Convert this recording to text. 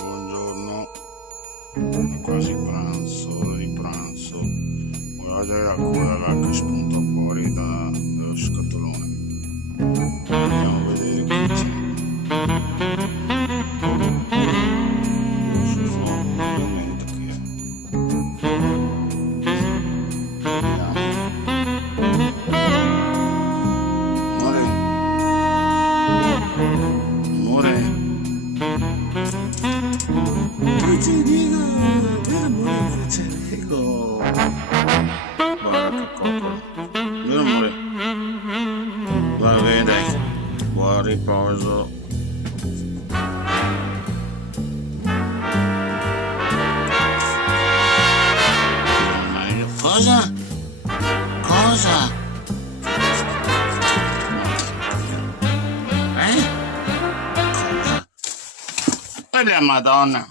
Buongiorno, è quasi pranzo, ora di pranzo. Guardate la coda che spunta fuori dallo scatolone. Andiamo a vedere chi c'è. Sul fuoco, ovviamente chi è. Amore, amore. Non ti dico, per amore, ti dico. Guarda che coccolo. Mio amore. Va bene, buon riposo. Cosa? Cosa? Cosa? Per la Madonna.